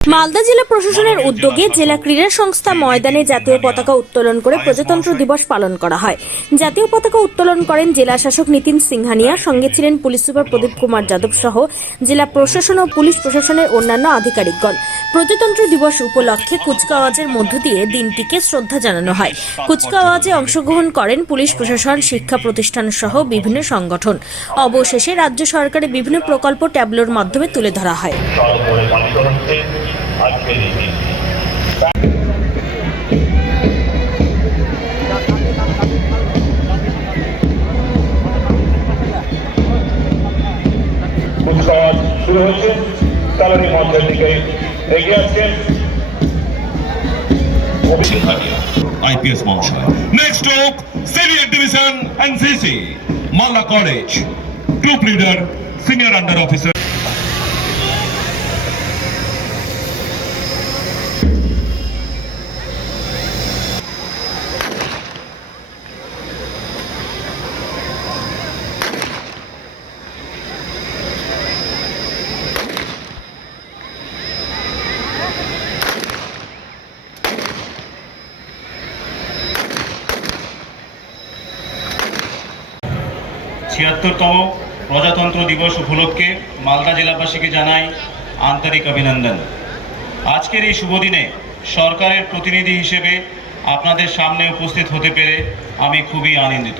মালদা জেলা প্রশাসনের উদ্যোগে জেলা ক্রীড়া সংস্থা ময়দানে জাতীয় পতাকা উত্তোলন করে প্রজাতন্ত্র দিবস পালন করা হয়। জাতীয় পতাকা উত্তোলন করেন জেলা শাসক নিতিন সিংহানিয়া, সঙ্গে ছিলেন পুলিশ সুপার প্রদীপ কুমার যাদব সহ জেলা প্রশাসন ও পুলিশ প্রশাসনের অন্যান্য আধিকারিকগণ। প্রজাতন্ত্র দিবস উপলক্ষে কুচকাওয়াজের মধ্য দিয়ে দিনটিকে শ্রদ্ধা জানানো হয়। কুচকাওয়াজে অংশগ্রহণ করেন পুলিশ প্রশাসন, শিক্ষা প্রতিষ্ঠান সহ বিভিন্ন সংগঠন। অবশেষে রাজ্য সরকারের বিভিন্ন প্রকল্প ট্যাবলোর মাধ্যমে তুলে ধরা হয়। কুচকাওয়াজ শুরু হয়েছে, তালনি মঞ্চের দিকে এগিয়ে আসছেন IPS Mosha. Next up, Senior Division NCC, Malda College, Group Leader, Senior Under Officer. ছিয়াত্তরতম প্রজাতন্ত্র দিবস উপলক্ষে মালদা জেলাবাসীকে জানাই আন্তরিক অভিনন্দন। আজকের এই শুভ দিনে সরকারের প্রতিনিধি হিসেবে আপনাদের সামনে উপস্থিত হতে পেরে আমি খুবই আনন্দিত।